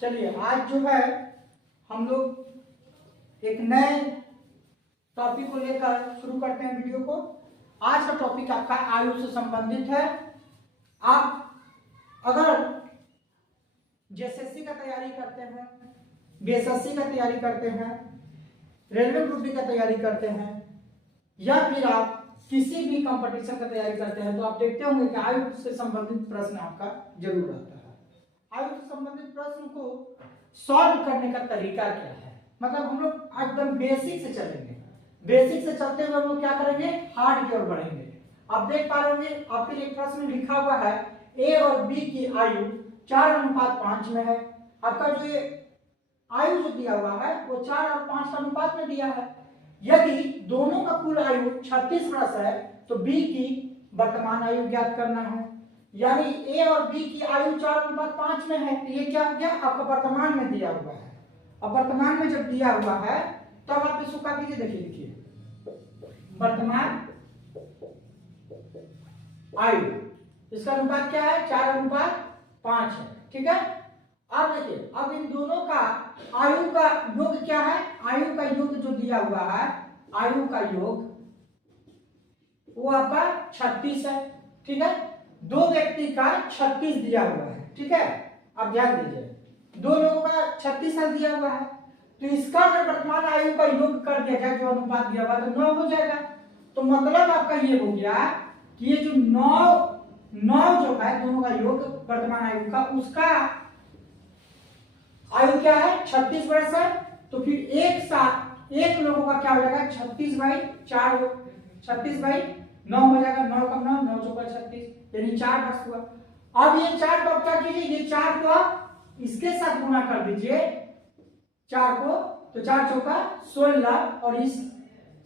चलिए आज जो है हम लोग एक नए टॉपिक को लेकर शुरू करते हैं वीडियो को। आज का टॉपिक आपका आयु से संबंधित है। आप अगर जेएसएससी का तैयारी करते हैं, बीएसएससी का तैयारी करते हैं, रेलवे ग्रुप डी का तैयारी करते हैं या फिर आप किसी भी कंपटीशन का तैयारी करते हैं तो आप देखते होंगे कि आयु से संबंधित प्रश्न आपका जरूर आता है। आयु से संबंधित प्रश्न को सॉल्व करने का तरीका क्या है, मतलब हम लोग एकदम बेसिक से चलेंगे। बेसिक से चलते हुए हम लोग क्या करेंगे, हार्ड की ओर बढ़ेंगे। आप देख पा रहे होंगे आपके लिए प्रश्न लिखा हुआ है ए और बी की आयु 4:5 में है। आपका जो ये आयु जो दिया हुआ है वो 4 और 5 का अनुपात में दिया है। यदि दोनों का कुल आयु 36 वर्ष है तो बी की वर्तमान आयु ज्ञात करना है। यानी ए और बी की आयु 4:5 में है तो ये क्या हो गया, आपका वर्तमान में दिया हुआ है। अब वर्तमान में जब दिया हुआ है तब आप इसको क्या कीजिए, देखिए लिखिए वर्तमान आयु, इसका अनुपात क्या है 4:5 है। ठीक है। अब देखिए अब इन दोनों का आयु का योग क्या है, आयु का योग जो दिया हुआ है, आयु का योग वो आपका 36 है। ठीक है। दो व्यक्ति का 36 दिया हुआ है। ठीक है। अब ध्यान दीजिए दो लोगों का 36 साल दिया हुआ है तो इसका अगर वर्तमान आयु का योग कर दिया जाए जो अनुपात दिया हुआ तो 9 हो जाएगा। तो मतलब आपका ये हो गया कि ये जो 9 जो है दोनों का योग वर्तमान आयु का, उसका आयु क्या है 36 वर्ष है। तो फिर एक साथ एक लोगों का क्या हो जाएगा 36/4, 36/9 हो जाएगा। 9 कम 9, 9 चौका 36, यानी 4 वर्ष हुआ। अब ये 4 को आप क्या कीजिए, ये 4 को आप इसके साथ गुना कर दीजिए 4 को, तो 4 चौका 16 और इस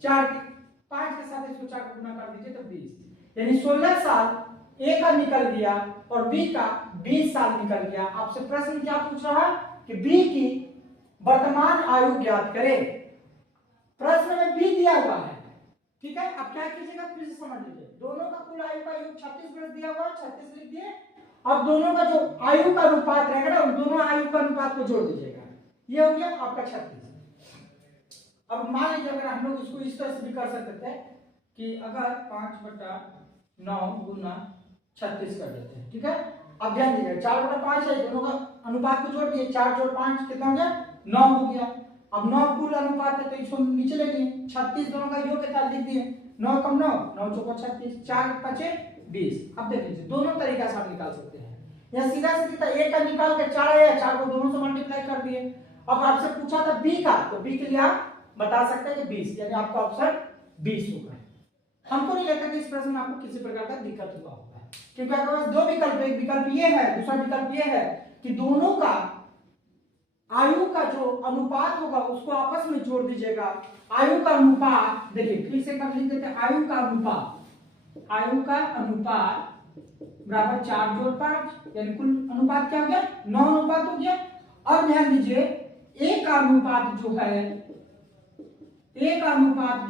5 के साथ इसको 4 को गुना कर दीजिए तो 20, यानी 16 साल ए का निकल गया और बी का 20 साल निकल गया। आपसे प्रश्न क्या पूछ रहा है कि बी की वर्तमान आयु ज्ञात करें। प्रश्न में बी दिया हुआ है। ठीक है। अब क्या कीजिएगा फिर से समझ लीजिए, दोनों का कुल आयु का योग 36 वर्ष दिया हुआ है, 36 लिख दिए। अब दोनों का जो आयु का अनुपात रहेगा ना, उन दोनों आयु का अनुपात को जोड़ दीजिएगा, ये हो गया आपका 36। अब मान लीजिए अगर हम लोग इसको इस तरह से भी कर सकते थे कि अगर 5/9 गुना 36 कर देते हैं। ठीक है। अब ध्यान दीजिए 4/5 है, दोनों का अनुपात को जोड़ दिए, 4 जोड़ 5 कितना हो गया 9 हो गया। अब 9 कुल अनुपात है तो इसको नीचे ले लिए, 36 दोनों का योग के साथ लिख दिए, 9 कम 9, 9 चौका 36, 4 5 20। अब देख लीजिए दोनों तरीका से आप निकाल सकते हैं। यह सीधा सीधा एक का निकाल के 4 आया, 4 को दोनों से मल्टीप्लाई कर दिए। अब आपसे पूछा था बी का, तो बी के लिए आप बता सकते हैं कि 20, यानी आपका ऑप्शन 20 होगा। हमको नहीं लगता कि इस प्रश्न में आपको किसी प्रकार का दिक्कत हुआ होगा, क्योंकि आपके पास दो विकल्प, एक विकल्प ये है, दूसरा विकल्प ये है कि दोनों का आयु का जो अनुपात होगा उसको आपस में जोड़ दीजिएगा। आयु का अनुपात देखिए फिर से कर लिख देते हैं, आयु का अनुपात बराबर 4 जोड़ 5, यानी कुल अनुपात क्या हो गया 9 अनुपात हो गया। अब ध्यान दीजिए ए का अनुपात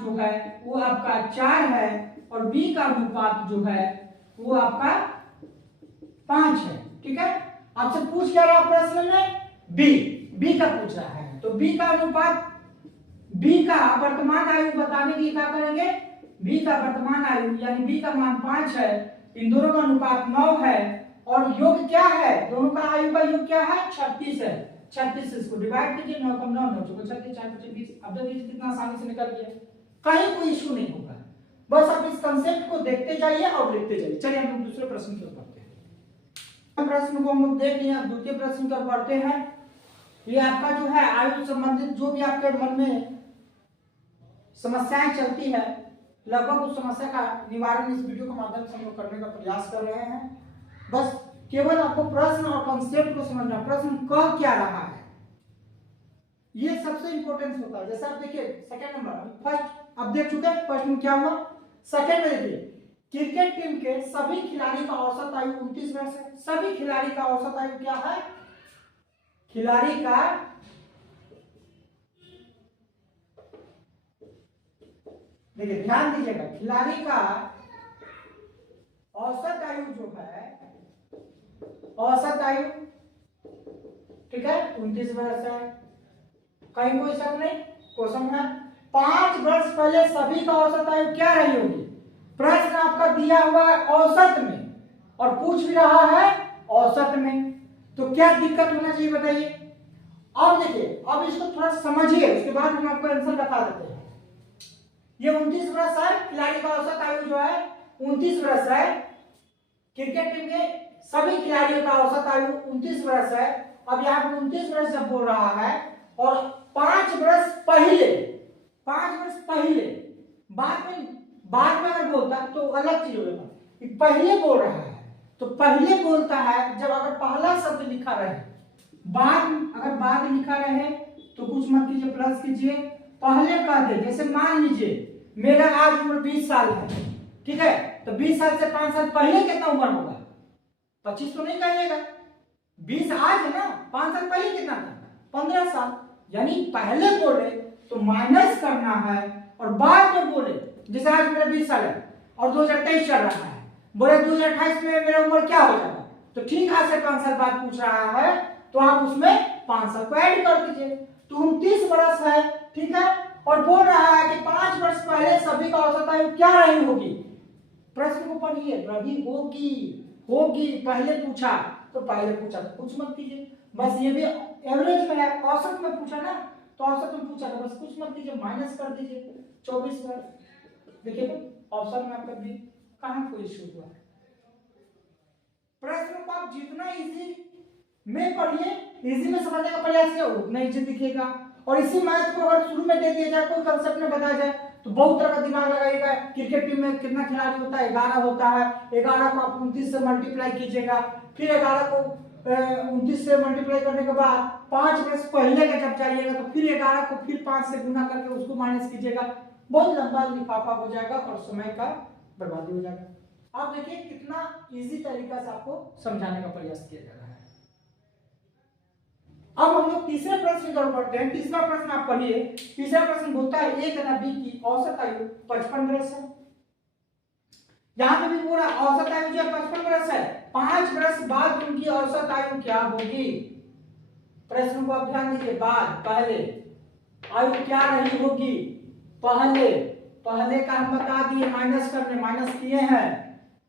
जो है वो आपका 4 है और बी का अनुपात जो है वो आपका 5 है। ठीक है। आपसे पूछ क्या रहा प्रश्न में, बी का पूछ रहा है, तो बी का अनुपात, बी का वर्तमान आयु बताने के लिए क्या करेंगे, बी का वर्तमान आयु यानी बी का मान 5 है, इन दोनों का अनुपात 9 है और योग क्या है, दोनों का आयु का योग क्या है 36 है। 36 से इसको डिवाइड कीजिए, 9 कम 9, 9 चौका 36, 4 5 20। अब देखिए कितना आसानी से निकल गया, कहीं कोई इशू नहीं होगा। बस आप इस कंसेप्ट को देखते जाइए और लिखते जाइए। चलिए हम लोग दूसरे प्रश्न की ओर बढ़ते हैं। प्रश्न को हम लोग देख लिया, द्वितीय प्रश्न की ओर बढ़ते हैं। ये आपका जो है आयु संबंधित जो भी आपके मन में समस्याएं चलती है, लगभग उस समस्या का निवारण इस वीडियो के माध्यम से हम लोग करने का प्रयास कर रहे हैं। बस केवल आपको प्रश्न और कॉन्सेप्ट को समझना, प्रश्न कह क्या रहा है, ये सबसे इंपॉर्टेंट होता है। जैसे आप देखिए सेकंड नंबर, फर्स्ट आप देख चुके हैं, फर्स्ट में क्या हुआ, सेकंड में देखिए क्रिकेट टीम के सभी खिलाड़ी का औसत आयु 29 वर्ष है। सभी खिलाड़ी का औसत आयु क्या है, खिलाड़ी का देखिए ध्यान दीजिएगा, खिलाड़ी का औसत आयु जो है, औसत आयु ठीक है, 29 बरस है, कहीं कोई शक नहीं। क्वेश्चन है 5 वर्ष पहले सभी का औसत आयु क्या रही होगी। प्रश्न आपका दिया हुआ है औसत में और पूछ भी रहा है औसत में, तो क्या दिक्कत होना चाहिए बताइए। अब देखिए, अब इसको थोड़ा समझिए, उसके बाद हम आपको आंसर बता देते हैं। ये 29 वर्ष है, खिलाड़ी का औसत आयु जो है 29 वर्ष है। क्रिकेट टीम के सभी खिलाड़ियों का औसत आयु 29 वर्ष है। अब यहाँ पे 29 वर्ष जब बोल रहा है और 5 वर्ष पहले, 5 वर्ष पहले, बाद में अगर बोलता तो अलग चीज होगा। पहले बोल रहा है तो पहले बोलता है जब अगर पहला शब्द लिखा रहे, अगर बाद लिखा रहे तो कुछ मत कीजिए, प्लस कीजिए, पहले कह दे। जैसे मान लीजिए मेरा आज उम्र 20 साल है, ठीक है, तो 20 साल से 5 साल पहले कितना उम्र होगा, 25 तो नहीं कहिएगा, 20 आज है ना, 5 साल पहले कितना था, 15 साल। यानी पहले बोले तो माइनस करना है और बाद में बोले, जैसे आज मेरा 20 साल है और 2023 चल रहा है, बोले 2028 में मेरा उम्र क्या हो जाएगा, तो ठीक है, से 5 साल बाद पूछ रहा है तो आप उसमें 5 साल को ऐड कर दीजिए, तो 29 वर्ष है, ठीक है। और बोल रहा है कि 5 वर्ष पहले सभी का औसत आयु क्या रही होगी। प्रश्न को पढ़िए, रही होगी पहले पूछा तो पहले पूछा, कुछ मत कीजिए, बस ये भी एवरेज में है, औसत में पूछा ना, तो औसत में पूछा तो बस कुछ मत कीजिए, माइनस कर दीजिए 24 वर्ष। देखिए तो ऑप्शन में आपका भी कहां कोई इशू हुआ। प्रश्न को आप जितना इजी में पढ़िए, इजी में समझने का प्रयास किया, उतना इजी दिखेगा। और इसी मैथ को अगर शुरू में दे दिया जाए, कोई कंसेप्ट में बताया जाए, तो बहुत तरह का दिमाग लगाइएगा। क्रिकेट टीम में कितना खिलाड़ी होता है, 11 होता है, 11 को आप 29 से मल्टीप्लाई कीजिएगा, फिर 11 को 29 से मल्टीप्लाई करने के बाद 5 वर्ष पहले का जब जाइएगा तो फिर 11 को फिर 5 से गुना करके उसको माइनस कीजिएगा, बहुत लंबा लिफाफा हो जाएगा और समय का बर्बादी हो जाएगा। आप देखिए कितना इजी तरीका से आपको समझाने का प्रयास किया जा रहा है। अब हम लोग तीसरे प्रश्न की तरफ बढ़ते हैं। तीसरा प्रश्न आप पढ़िए। तीसरा प्रश्न बोलता है एक नबी की औसत आयु 55 वर्ष है। यहां पे भी पूरा औसत आयु जो 55 वर्ष है, 5 वर्ष बाद उनकी औसत आयु क्या होगी। प्रश्न को आप ध्यान दीजिए, बाद पहले आयु क्या रही होगी, पहले का हम बता दिए, माइनस करने, माइनस किए हैं,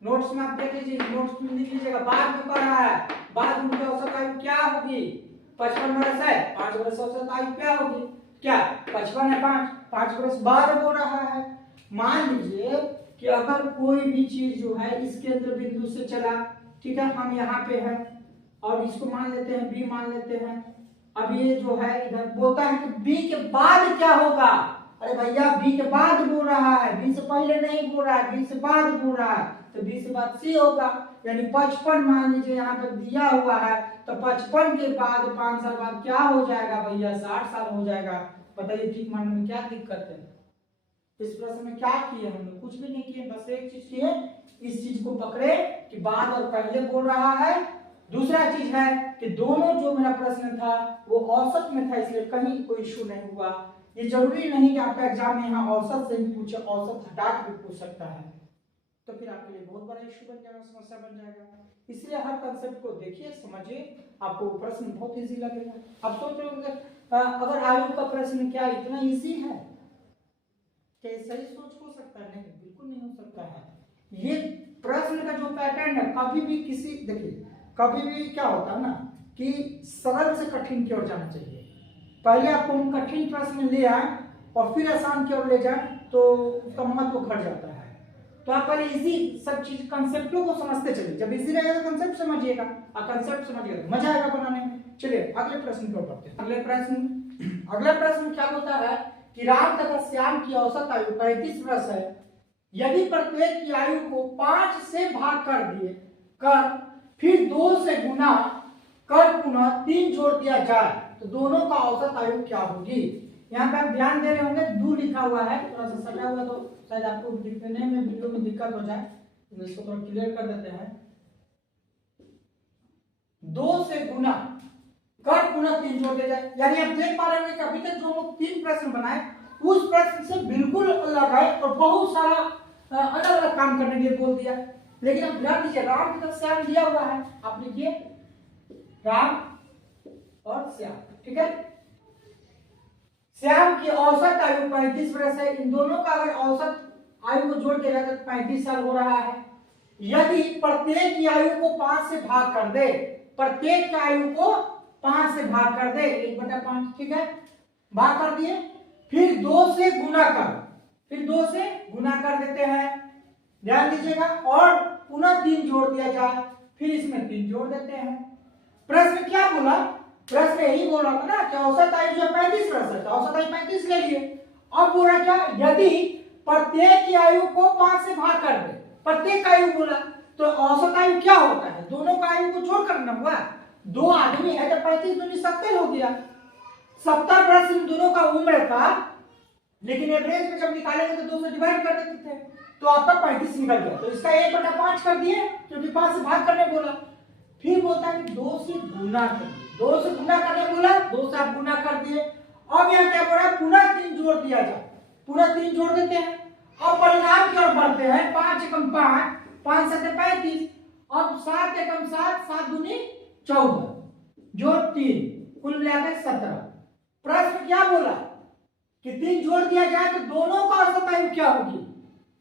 नोट्स में आप देख लीजिए, नोट्स में लिख लीजिएगा। बाद में कर रहा है, बाद उनकी औसत आयु क्या होगी, 55 वर्ष है, 5 वर्ष औसत आयु क्या होगी, क्या 55 है, 5 वर्ष बाद बोल रहा है। मान लीजिए कि अगर कोई भी चीज जो है इस केंद्र बिंदु से चला, ठीक है, हम यहाँ पे हैं और इसको मान लेते हैं बी मान लेते हैं। अब ये जो है इधर बोलता है कि बी के बाद क्या होगा। अरे भैया बी के बाद बोल रहा है, बी से पहले नहीं बोल रहा है, बी से बाद बोल रहा है, तो बी से बाद सी होगा। यानी 55 मान लीजिए यहाँ पर दिया हुआ है, तो 55 के बाद 5 साल बाद क्या हो जाएगा भैया, 60 साल हो जाएगा। बताइए ठीक मानने में क्या दिक्कत है। इस प्रश्न में क्या किए हमने, कुछ भी नहीं किए, बस एक चीज किए, इस चीज को पकड़े कि बाद और पहले बोल रहा है। दूसरा चीज है कि दोनों जो मेरा प्रश्न था वो औसत में था, इसलिए कहीं कोई इशू नहीं हुआ। ये जरूरी नहीं कि आपका एग्जाम में यहाँ औसत से ही पूछे, औसत हटा के भी पूछ सकता है, तो फिर आपके लिए बहुत बड़ा इशू बन जाएगा, समस्या बन जाएगा। इसलिए हर कंसेप्ट को देखिए, समझिए, आपको प्रश्न बहुत इजी लगेगा। आप सोच रहे होंगे अगर आयु का प्रश्न क्या इतना इजी है, क्या सही सोच हो सकता है? नहीं, बिल्कुल नहीं हो सकता है। ये प्रश्न का जो पैटर्न है, कभी भी किसी, देखिए कभी भी क्या होता है ना कि सरल से कठिन की ओर जाना चाहिए। पहले आपको हम कठिन प्रश्न ले आए और फिर आसान की ओर ले जाए तो उसका महत्व घट जाता है। तो आप पहले इजी सब चीज कंसेप्टों को समझते चलिए, जब इजी रहेगा तो कंसेप्ट समझिएगा, और कंसेप्ट समझिएगा मजा आएगा बनाने में। चलिए अगले प्रश्न की ओर बढ़ते हैं। अगला प्रश्न क्या बोलता है कि राम तथा श्याम की औसत आयु 35 वर्ष है। यदि प्रत्येक की आयु को 5 से भाग कर दिए कर फिर 2 से गुना कर पुनः 3 जोड़ दिया जाए तो दोनों का औसत आयु क्या होगी। यहाँ पे आप ध्यान दे रहे होंगे, 2 लिखा हुआ है, थोड़ा सा सटा हुआ तो शायद आपको दिखने में वीडियो में दिक्कत हो जाए, तो इसको थोड़ा क्लियर कर देते हैं। 2 से गुना कर पुनः 3 जोड़ दिया जाए। यानी आप देख पा रहे होंगे कि अभी तक जो हम 3 प्रश्न बनाए उस प्रश्न से बिल्कुल अलग है और बहुत सारा अलग अलग काम करने के लिए बोल दिया। लेकिन अब ध्यान दीजिए, राम तथा श्याम दिया हुआ है, आप लिखिए राम और श्याम, ठीक है। श्याम की औसत आयु 35 वर्ष है। इन दोनों का अगर औसत आयु को जोड़ देगा तो 35 साल हो रहा है। यदि प्रत्येक की आयु को 5 से भाग कर दे, प्रत्येक की आयु को 5 से भाग कर दे, 1/5, ठीक है, भाग कर दिए, फिर 2 से गुना कर, फिर 2 से गुना कर देते हैं, ध्यान दीजिएगा, और पुनः 3 जोड़ दिया जाए, फिर इसमें 3 जोड़ देते हैं। प्रश्न क्या बोला? प्रश्न यही बोल रहा था ना कि औसत आयु जो 35 वर्ष है, तो औसत आयु 35 ले लिए। अब बोला क्या? यदि प्रत्येक की आयु को 5 से भाग कर दे, प्रत्येक आयु बोला, तो औसत आयु क्या होता है? दोनों का आयु को जोड़ करना हुआ, 2 आदमी है तो 35 दूनी 70 हो गया, 70 वर्ष इन दोनों का उम्र था, लेकिन एवरेज में जब निकालेंगे तो 2 से डिवाइड कर देते थे, तो आपका 35 निकल गया। तो इसका 1/5 कर दिए, क्योंकि 5 से भाग करने बोला। फिर बोलता है कि 2 से गुना कर दिए, 2 से गुना करने बोला, 2 से आप गुना कर दिए। अब यहाँ क्या बोला? पुनः 3 जोड़ दिया जाए, पुनः 3 जोड़ देते हैं। अब परिणाम की ओर बढ़ते हैं, 5 एकम 5, 5 7 35, अब 7 एकम 7, 7 दूनी 14, जोड़ 3, कुल मिलाकर 17। प्रश्न क्या बोला कि 3 जोड़ दिया जाए तो दोनों का औसत आयु क्या होगी?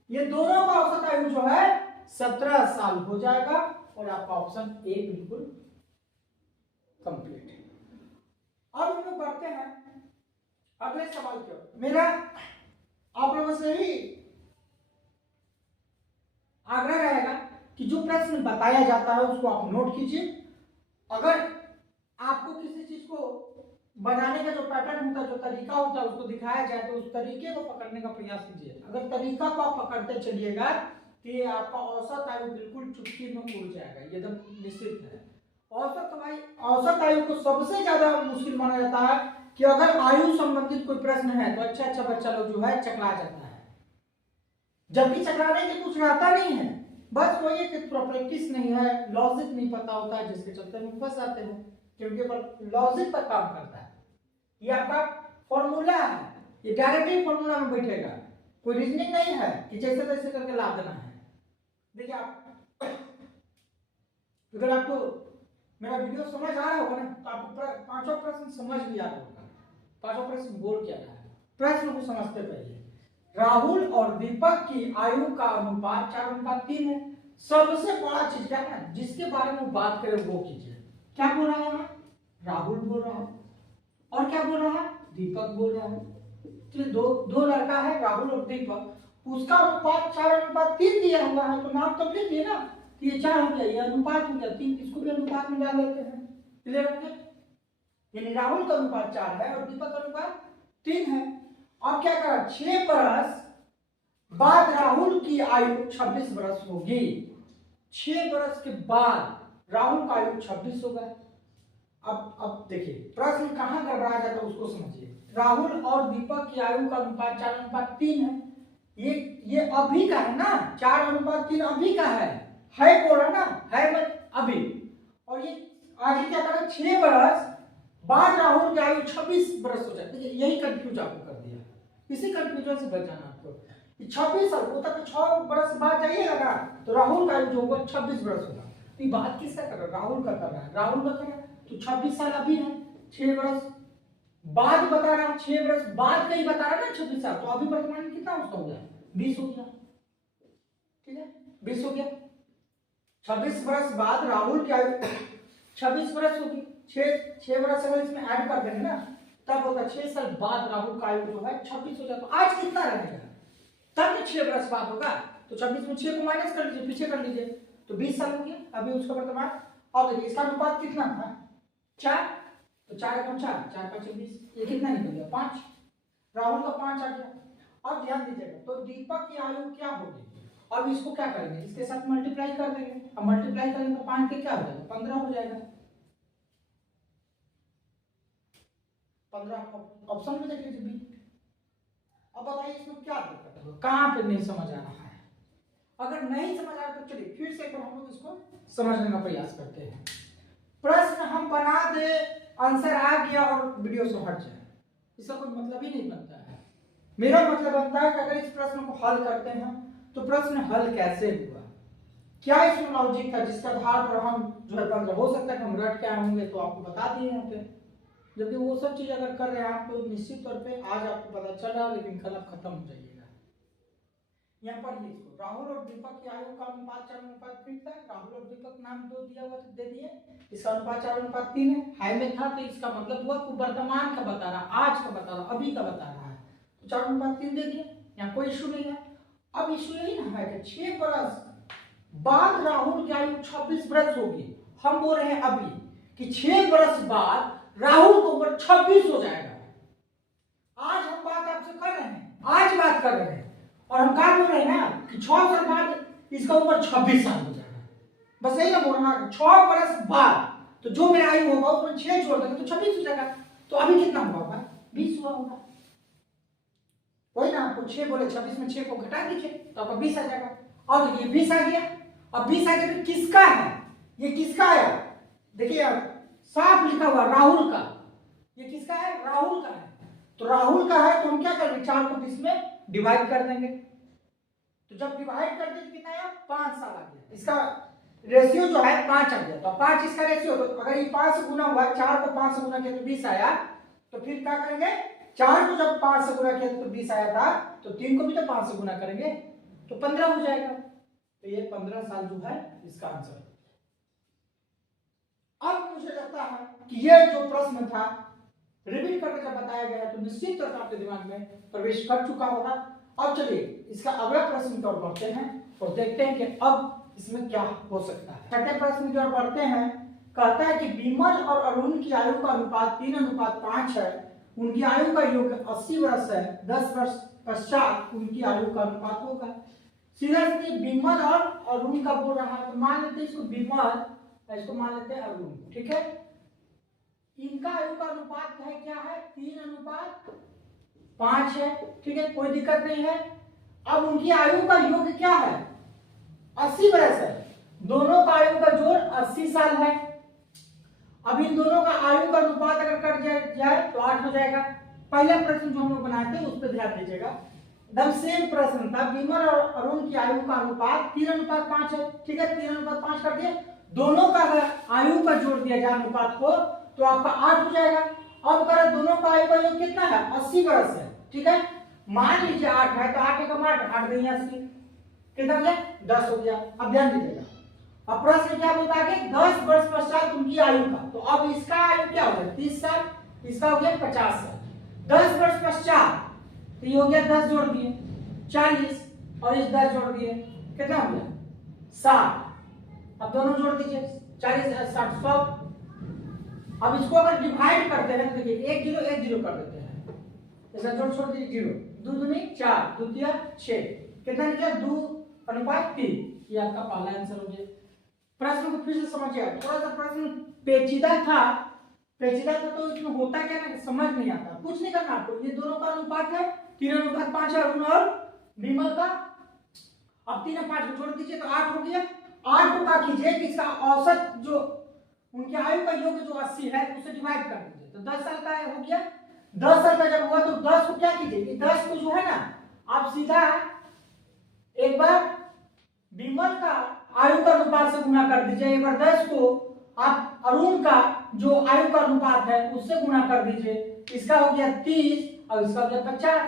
ये दोनों का औसत आयु जो है 17 साल हो जाएगा, और आपका ऑप्शन ए बिल्कुल कंप्लीट है। अब हम लोग बढ़ते हैं अगले सवाल की ओर। मेरा आप लोगों से ही आग्रह रहेगा कि जो प्रश्न बताया जाता है उसको आप नोट कीजिए। अगर आपको किसी चीज को बनाने का जो पैटर्न होता है, जो तरीका होता है, उसको दिखाया जाए तो उस तरीके को पकड़ने का प्रयास कीजिए। अगर तरीका को आप पकड़ते चलिएगा तो ये आपका औसत आयु बिल्कुल चुटकी में उड़ जाएगा, ये एकदम निश्चित है। औसत आयु को सबसे ज्यादा मुश्किल माना जाता है कि अगर आयु संबंधित कोई प्रश्न है तो अच्छा बच्चा लोग जो है चकरा जाता है, जबकि चकराने के कुछ रहता नहीं है, बस वही कि प्रैक्टिस नहीं है, लॉजिक नहीं पता होता है, जिसके चलते हम फंस जाते हैं, क्योंकि लॉजिक पर काम करता है। ये आपका फॉर्मूला है, ये डायरेक्टली फॉर्मूला में बैठेगा, कोई रीजनिंग नहीं है कि जैसे तैसे करके ला देना है। देखिए आप, अगर आपको मेरा वीडियो समझ आ रहा होगा ना, तो आपको 5 प्रश्न समझ भी आ रहा होगा। 5 प्रश्न बोल क्या रहा है, प्रश्न को समझते पहले। राहुल और दीपक की आयु का अनुपात 4:3 है। सबसे बड़ा चीज क्या है जिसके बारे में बात करें वो कीजिए। क्या बोल रहा है? राहुल बोल रहा है, और क्या बोल रहा है? दीपक बोल रहा है। तो दो लड़का है, राहुल और दीपक, उसका अनुपात 4:3 दिया हुआ है, तो नाम तो लिख दिए ना, ये 4 हो गया, ये अनुपात हो गया 3, इसको भी अनुपात में डाल लेते हैं। क्लियर है? यानी राहुल का अनुपात 4 है और दीपक का अनुपात 3 है। अब क्या करा? 6 बरस बाद राहुल की आयु 26 बरस होगी। 6 बरस के बाद राहुल का आयु 26 होगा। अब देखिए प्रश्न कहां गड़बड़ा जाता है उसको समझिए। राहुल और दीपक की आयु का अनुपात 4:3 है। ये अभी का है ना, 4:3 अभी का है बोल रहा ना, है मत अभी। और ये आगे क्या करें? 6 बरस बाद राहुल की आयु 26 बरस हो जाती है। यही कंफ्यूज आपको कर दिया, इसी कंफ्यूजन से बचाना आपको। 26 साल होता तो 6 बरस बाद जाइएगा ना, तो राहुल का आयु जो होगा 26 बरस होगा। तो ये बात किसका कर रहा है? राहुल का कर रहा है, राहुल का कर रहा है, तो 26 साल अभी है, 6 बरस बाद बता रहा है, 6 बरस बाद का ही बता रहा है ना 26 साल, तो अभी वर्तमान में कितना उसका हो गया? 20 हो गया। ठीक है, 20 हो गया। 26 बरस बाद राहुल की आयु 26 बरस होगी। 6 बरस अगर इसमें ऐड कर देंगे ना, तब होगा 6 साल बाद राहुल का आयु जो है 26 हो जाता। तो आज कितना रहेगा? तब 6 बरस बाद होगा, तो 26 में 6 को माइनस कर लीजिए, पीछे कर लीजिए, तो 20 साल हो गया अभी उसका वर्तमान। अब देखिए इसका अनुपात कितना था? 4, तो 4 एकम 4, 4 5 20, ये कितना निकल गया? 5। राहुल का 5 आ गया। अब ध्यान दीजिएगा, तो दीपक की आयु क्या होगी? अब इसको क्या करेंगे? इसके साथ मल्टीप्लाई कर देंगे। अब मल्टीप्लाई करेंगे तो 5 के क्या हो जाएगा? 15 हो जाएगा। 15 ऑप्शन में देख लीजिए बी। अब बताइए इसमें क्या दिक्कत है, कहां पे नहीं समझ आ रहा है? अगर नहीं समझ आ रहा तो चलिए फिर से एक बार हम लोग इसको समझने का प्रयास करते हैं। प्रश्न हम बना दे, आंसर आ गया और वीडियो से हट जाए, इसका कोई मतलब ही नहीं बनता है। मेरा मतलब बनता है कि अगर इस प्रश्न को हल करते हैं तो प्रश्न हल कैसे हुआ, क्या इसमें लॉजिक था जिसके आधार पर हम जो है हो सकता है कि हम रट के आए होंगे, तो आपको बता दिए यहाँ पे जबकि वो सब चीज अगर कर रहे हैं आप तो निश्चित तौर पे आज आपको पता चल रहा है, लेकिन कल आप खत्म हो जाइएगा। यहाँ पर इसको राहुल और दीपक की आयु का अनुपात 4:3 था। राहुल और दीपक नाम दो दिया हुआ दे दिए, इसका अनुपात 4:3 है। हाई में था तो इसका मतलब हुआ कि वर्तमान का बता रहा, आज का बता रहा, अभी का बता रहा है, तो 4:3 दे दिया। यहाँ कोई इशू नहीं है। अब इशू यही ना है कि 6 बरस बाद राहुल की आयु 26 बरस होगी। हम बोल रहे हैं अभी कि 6 बरस बाद राहुल की उम्र 26 हो जाएगा। आज हम बात आपसे कर रहे हैं, आज बात कर रहे हैं, और हम क्या बोल रहे हैं ना कि 6 साल बाद इसका उम्र 26 साल हो जाएगा। बस यही ना बोल रहा है, 6 बरस बाद तो जो मेरा आयु होगा उसमें 6 जोड़ देंगे तो 26 हो जाएगा। तो अभी कितना हुआ होगा? 20 हुआ होगा। वही ना, आपको 6 बोले, 26 में 6 को घटा दीजिए तो आपका 20 आ जाएगा। और देखिए 20 आ गया। अब 20 आ गया तो किसका है? ये किसका है? देखिए साफ लिखा हुआ राहुल का। ये किसका है? राहुल का है। तो राहुल का है तो हम क्या करेंगे? 4 को 20 में डिवाइड कर देंगे। तो जब डिवाइड कर देंगे कितना आया? 5 साल आ गया। इसका रेशियो जो है 5 आ गया। तो 5 इसका रेशियो, तो अगर ये 5 से गुना हुआ, 4 को 5 से गुना किया तो 20 आया। तो फिर क्या करेंगे? 4 को जब 5 से गुना किया तो 20 आया था, तो 3 को भी तो 5 से गुना करेंगे तो 15 हो जाएगा। तो ये 15 साल जो है इसका आंसर। अब मुझे लगता है कि ये जो प्रश्न था रिपीट करके जब बताया गया तो निश्चित तौर पर आपके दिमाग में प्रवेश कर चुका होगा। अब चलिए इसका अगला प्रश्न की ओर बढ़ते हैं और देखते हैं कि अब इसमें क्या हो सकता है। छठे प्रश्न की ओर बढ़ते हैं। कहता है कि विमल और अरुण की आयु का अनुपात 3:5 है। उनकी आयु का योग 80 वर्ष है। 10 वर्ष पश्चात उनकी आयु का अनुपात होगा। सीधा सीधे विमल और अरुण का बोल रहा है, तो मान लेते हैं इसको विमल, इसको मान लेते हैं अरुण। ठीक है, इनका आयु का अनुपात है क्या है? 3:5 है। ठीक है, कोई दिक्कत नहीं है। अब उनकी आयु का योग क्या है? 80 वर्ष है। दोनों का आयु का जोड़ 80 साल है। अब इन दोनों का आयु का अनुपात अगर कट जाए तो 8 हो जाएगा। पहला प्रश्न जो हम लोग बनाए थे उस पर ध्यान दीजिएगा। एकदम सेम प्रश्न था। विमल और अरुण की आयु का अनुपात 3:5 है। ठीक है, 3:5 कर दिए। दोनों का अगर आयु का जोड़ दिया जाए अनुपात को तो आपका 8 हो जाएगा। अब अगर दोनों का आयु का योग कितना है? 80 वर्ष है। ठीक है, मान लीजिए 8 है तो 8 एकम 8, 8 दूनी 80, कितना हो गया? 10 हो गया। अब ध्यान दीजिएगा, अब प्रश्न क्या बोलता है कि 10 वर्ष पश्चात उनकी आयु का, तो अब इसका आयु क्या हो गया? 30 साल, इसका हो गया 50 साल। 10 वर्ष पश्चात तो ये हो गया 10 जोड़ दिए 40 और इस 10 जोड़ दिए कितना हो गया? 60। अब दोनों जोड़ दीजिए 40 60 100। अब इसको अगर डिवाइड करते हैं तो देखिए 1 0 1 0 कर देते हैं। इसका जोड़ छोड़ दीजिए 0, 2 दूनी 4, 2 तिया 6, कितना निकला? 2:3। ये आपका पहला आंसर हो गया। प्रश्न को फिर से समझिए। थोड़ा सा प्रश्न पेचीदा था तो इसमें होता क्या ना, समझ नहीं आता। कुछ नहीं करना आपको, ये दोनों का अनुपात है 3:5 है अरुण और विमल का। अब 3 और 5 को जोड़ दीजिए तो 8 हो गया। 8 को क्या कीजिए कि इसका औसत जो उनकी आयु का योग जो 80 है उसे डिवाइड कर दीजिए तो 10 साल का हो गया। 10 साल का जब हुआ तो 10 को क्या कीजिए कि 10 को जो है ना आप सीधा एक बार विमल का आयु का अनुपात से गुना कर दीजिए, एक बार 10 को आप अरुण का जो आयु का अनुपात है उससे गुना कर दीजिए। इसका हो गया 30 और इसका हो गया 50।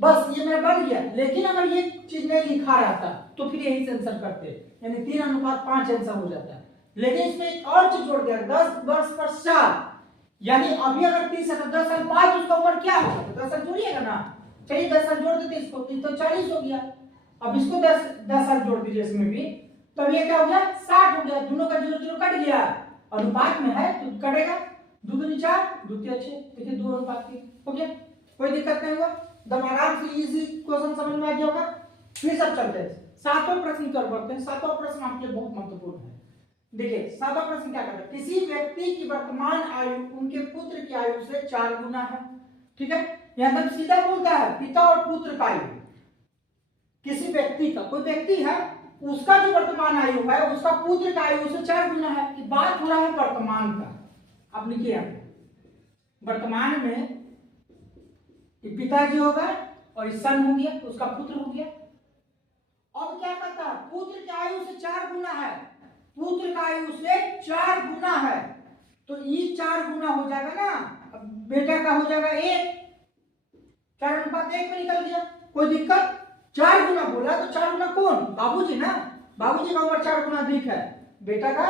बस ये मेरा बन गया। लेकिन अगर ये चीज नहीं लिखा रहता तो फिर यही से आंसर करते, यानी 3:5 आंसर हो जाता है। लेकिन इसमें एक और चीज जोड़ दिया 10 वर्ष पश्चात, यानी अभी अगर 30 है तो 10 साल बाद उसका उम्र क्या होगा? तो 10 साल जोड़िएगा ना। चलिए 10 साल जोड़ देते इसको तो 40 हो गया। अब इसको 10 साल जोड़ दीजिए इसमें भी, तो ये क्या हो गया? 60 हो गया। दोनों का 0 0 कट गया, अनुपात में है तो कटेगा। 2 दूनी 4, 2 तिया 6, देखिए 2:3 हो गया। कोई दिक्कत नहीं हुआ, एकदम आराम से इजी क्वेश्चन समझ में आ गया होगा। फिर सब चलते हैं सातवां प्रश्न की ओर बढ़ते हैं। सातवां प्रश्न आपके लिए बहुत महत्वपूर्ण है। देखिए सातवां प्रश्न क्या कहता है? किसी व्यक्ति की वर्तमान आयु उनके पुत्र की आयु से 4 गुना है। ठीक है, यहां तक सीधा बोलता है पिता और पुत्र का आयु। किसी व्यक्ति का, कोई व्यक्ति है उसका जो वर्तमान आयु है उसका पुत्र का आयु से 4 गुना है। कि बात हो रहा है वर्तमान का। अब लिखिए वर्तमान में पिताजी होगा और सन हो गया, उसका पुत्र हो गया। अब क्या कहता है? पुत्र की आयु से 4 गुना है। पुत्र का आयु से 4 गुना है तो ये 4 गुना हो जाएगा ना बेटा का हो जाएगा 1, 4:1 में निकल गया, कोई दिक्कत? 4 गुना बोला तो 4 गुना कौन? बाबूजी ना, बाबूजी का उम्र 4 गुना अधिक है, बेटा का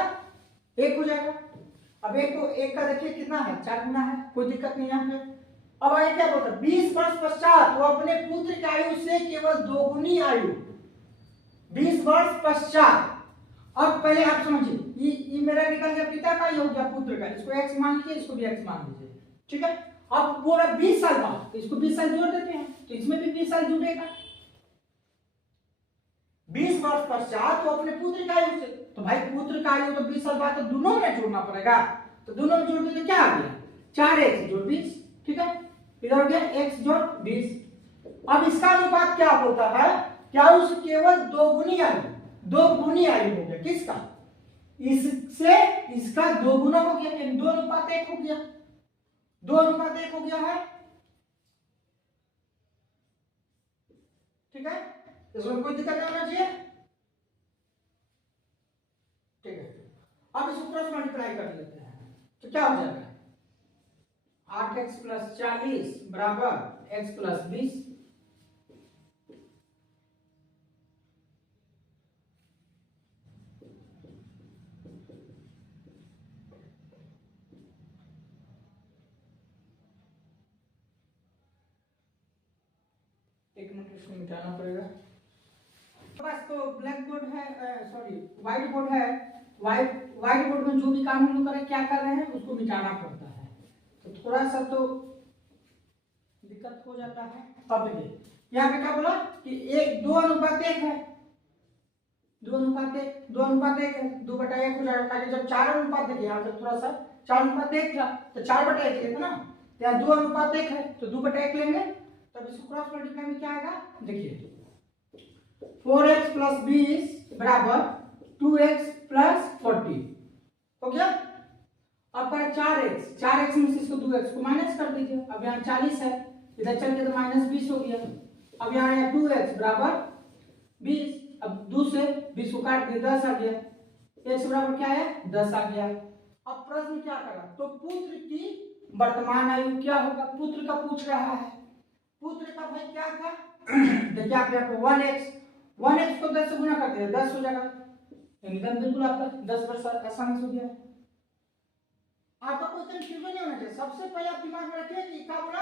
1 हो जाएगा। अब 1 का देखिए कितना है, 4 गुना है, कोई दिक्कत नहीं यहाँ पे। अब आगे क्या बोलता है, 20 वर्ष पश्चात वो अपने पुत्र की आयु से केवल 2 गुनी आयु, 20 वर्ष पश्चात। अब पहले आप समझिए, ये मेरा निकल गया पिता का, ये हो गया पुत्र का, इसको x मान लीजिए, इसको भी x मान लीजिए, ठीक है। अब पूरा 20 साल बाद, तो इसको 20 साल जोड़ देते हैं, तो इसमें भी 20 साल जुड़ेगा। 20 वर्ष पश्चात वो अपने पुत्र का आयु से, तो भाई पुत्र का आयु तो 20 साल बाद, तो दोनों में जोड़ना पड़ेगा, तो दोनों में जोड़ के तो क्या आ गया, 4x जोड़ 20, ठीक है। इधर हो गया x जोड़ 20। अब इसका अनुपात क्या बोलता है, क्या उस केवल 2 गुनी आयु, 2 गुनी आयु हो गया, किसका? इससे इसका 2 गुना हो गया, यानी 2:1 हो गया, 2:1 हो गया है, ठीक है। इसमें कोई दिक्कत नहीं होना चाहिए, ठीक है। अब इसको क्रॉस मल्टीप्लाई कर लेते हैं, तो क्या हो जाएगा, 8x + 40 बराबर x + 20। एक मिनट, इसको मिटाना पड़ेगा। बस तो ब्लैक बोर्ड है, सॉरी व्हाइट बोर्ड है, व्हाइट बोर्ड में जो भी काम हम लोग क्या कर रहे हैं उसको मिटाना पड़ता है, तो थोड़ा सा तो दिक्कत हो जाता है। अब देखिए यहाँ पे क्या बोला कि 2:1 है, 2:1 है, 2/1 हो जाएगा, ताकि जब 4:1 देखिए यहाँ पे थोड़ा सा 4:1 था, तो 4/1 लेते ना, यहाँ 2:1 है, तो 2/1 लेंगे, तब इसको क्रॉस मल्टीप्लाई में क्या आएगा, देखिए 4x + 20 बराबर 2x + 40 हो गया। अब का 4x में से इसको 2x को माइनस कर दीजिए, अब यहाँ 40 है, इधर चल के तो -20 हो गया। अब यहाँ आया 2x बराबर 20, अब 2 से 20 को काट दिया, 10 आ गया, x बराबर क्या है, 10 आ गया। अब प्रश्न क्या करा, तो पुत्र की वर्तमान आयु क्या होगा, पुत्र का पूछ रहा है, पुत्र का भाई क्या था, देखिए आप यहाँ पे 1x को 10 से गुना करते हैं, 10 हो जाएगा, एकदम बिल्कुल आपका 10 वर्ष आसानी से हो गया। आपका कोई कंफ्यूजन नहीं होना चाहिए, सबसे पहले आप दिमाग में रखिए कि क्या बोला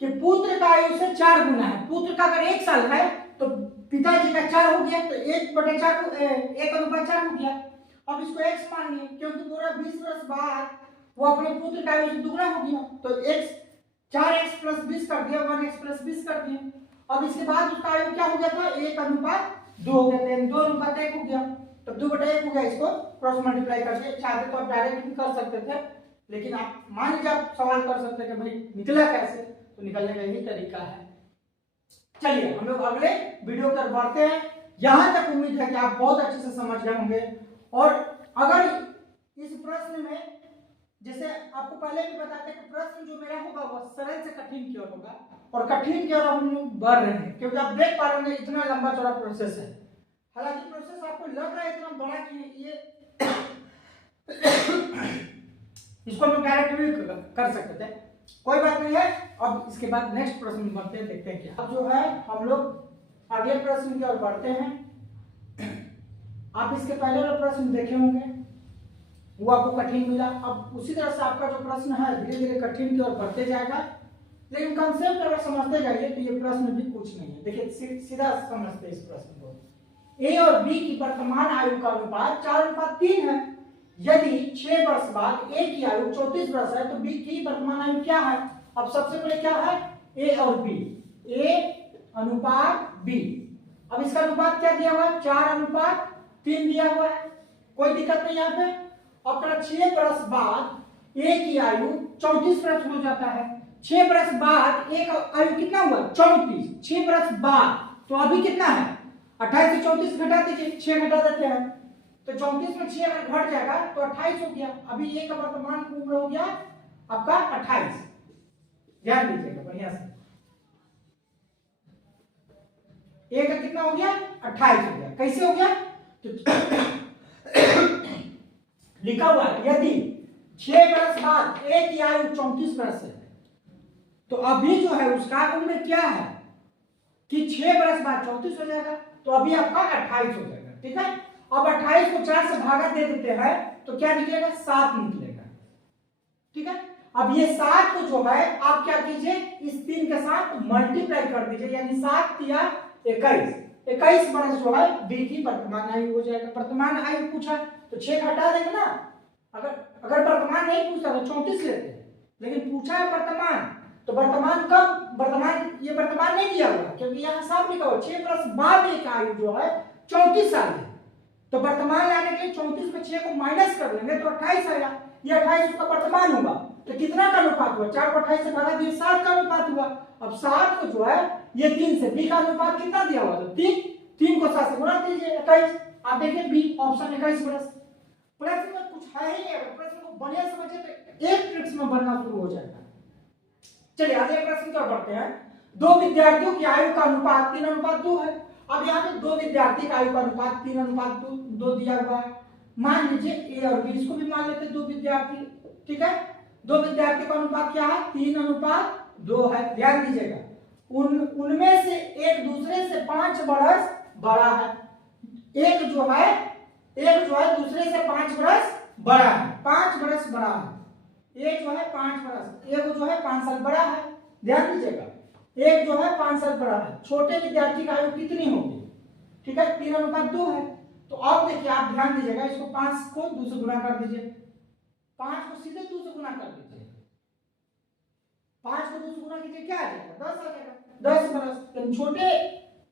कि पुत्र का आयु से 4 गुना है, पुत्र का अगर 1 साल है तो पिताजी का 4 हो गया, तो 1/4 1:4 हो गया। अब इसको x मान लिए, क्योंकि पूरा 20 वर्ष बाद वो अपने पुत्र का आयु से दुगना हो गया, तो x 4x + 20 कर दिया, 1x + 20 कर दिया। अब इसके बाद उसका आयु क्या हो गया था, 1:2 हो गया, 2:1 हो गया, तब 2/1 हो गया। इसको क्रॉस मल्टीप्लाई करके चाहते तो आप डायरेक्ट भी कर सकते थे, लेकिन आप मान लीजिए आप सवाल कर सकते हैं कि भाई निकला कैसे, तो निकलने का यही तरीका है। चलिए हम लोग अगले वीडियो पर बढ़ते हैं। यहां तक उम्मीद है कि आप बहुत अच्छे से समझ गए होंगे, और अगर इस प्रश्न में, जैसे आपको पहले भी बताते कि प्रश्न जो मेरा होगा वो सरल से कठिन की ओर होगा, और कठिन की ओर हम लोग बढ़ रहे हैं, क्योंकि आप देख पा रहे हैं इतना लंबा चौड़ा प्रोसेस है। हालांकि प्रोसेस आपको लग रहा है इतना बड़ा कि ये इसको हम लोग डायरेक्ट भी कर सकते थे, कोई बात नहीं है। अब इसके बाद नेक्स्ट प्रश्न में बढ़ते हैं, देखते हैं क्या। अब जो है हम लोग अगले प्रश्न की ओर बढ़ते हैं। आप इसके पहले वाला प्रश्न देखे होंगे, वो आपको कठिन मिला, अब उसी तरह से आपका जो प्रश्न है धीरे धीरे कठिन की ओर बढ़ते जाएगा, लेकिन कंसेप्ट अगर समझते जाइए तो ये प्रश्न भी कुछ नहीं है। देखिए सीधा समझते इस प्रश्न को, ए और बी की वर्तमान आयु का अनुपात 4:3 है। यदि 6 वर्ष बाद ए की आयु 34 वर्ष है, तो बी की वर्तमान आयु क्या है। अब सबसे पहले क्या है, ए और बी, ए अनुपात बी। अब इसका अनुपात क्या दिया हुआ है, 4:3 दिया हुआ है, कोई दिक्कत नहीं यहाँ पे। अब 6 वर्ष बाद ए की आयु 34 वर्ष हो जाता है। 6 वर्ष बाद एक आयु कितना हुआ, 34। 6 वर्ष बाद तो अभी कितना है, 28 से 34 घटा दीजिए, 6 घटा देते हैं, तो 34 में 6 अगर घट जाएगा तो 28 हो गया। अभी ए का वर्तमान उम्र हो गया आपका 28, ध्यान दीजिएगा बढ़िया से। ए का कितना हो गया, 28 हो गया। कैसे हो गया, तो लिखा हुआ है यदि 6 वर्ष बाद ए की आयु 34 वर्ष है, तो अभी जो है उसका उम्र क्या है कि 6 बरस बाद 34 हो जाएगा, तो अभी आपका 28 हो जाएगा। ठीक है, अब 28 को 4 से भागा दे देते हैं तो क्या निकलेगा, 7 निकलेगा। ठीक है, अब ये 7 को जो है आप क्या कीजिए, इस 3 के साथ मल्टीप्लाई कर दीजिए, यानी 7 या 21, 21 बरस जो है बी की वर्तमान आयु हो जाएगा। वर्तमान आयु पूछा तो 6 घटा देंगे ना, अगर वर्तमान नहीं पूछता तो 34 लेते, लेकिन पूछा है वर्तमान, तो वर्तमान कब, ये वर्तमान नहीं दिया हुआ क्योंकि यहाँ साफ लिखा हुआ 6 बरस बाद एक आयु जो है 34 साल है। तो वर्तमान लाने के लिए 34 में 6 को माइनस कर लेंगे तो 28 आएगा, ये 28 उसका वर्तमान होगा। तो कितना का अनुपात हुआ, 4 को 28 से भागा दिए 7 का अनुपात हुआ। अब 7 को जो है ये 3 से, बी का अनुपात कितना दिया हुआ, तो 3 को 7 से गुणा कीजिए 21। आप देखिए बी ऑप्शन 21 बरस। प्रश्न में कुछ है ही नहीं, अगर प्रश्न को बढ़िया समझे तो एक ट्रिक्स में बनना शुरू हो जाएगा। चलिए आज एक प्रश्न की ओर बढ़ते हैं। 2 विद्यार्थियों की आयु का अनुपात 3:2 है। अब यहाँ पे 2 विद्यार्थी का आयु का अनुपात 3:2 दिया हुआ है। मान लीजिए ए और बी, इसको भी मान लेते हैं 2 विद्यार्थी। ठीक है, 2 विद्यार्थी का अनुपात क्या है, 3:2 है। ध्यान दीजिएगा, उनमें से एक दूसरे से 5 बरस बड़ा है। एक जो है दूसरे से 5 बरस बड़ा है, 5 बरस बड़ा है। एक जो है 5 बरस, एक जो है 5 साल बड़ा है। ध्यान दीजिएगा, एक जो है 5 साल बड़ा है। छोटे विद्यार्थी की आयु कितनी होगी, ठीक है, 3:2 है। तो अब देखिए आप ध्यान दीजिएगा, इसको 5 को 2 से गुणा कर दीजिए, 5 को सीधे 2 से गुणा कर दीजिए, 5 को 2 से गुणा कीजिए, क्या आ जाएगा, 10 आ जाएगा, 10 बरस।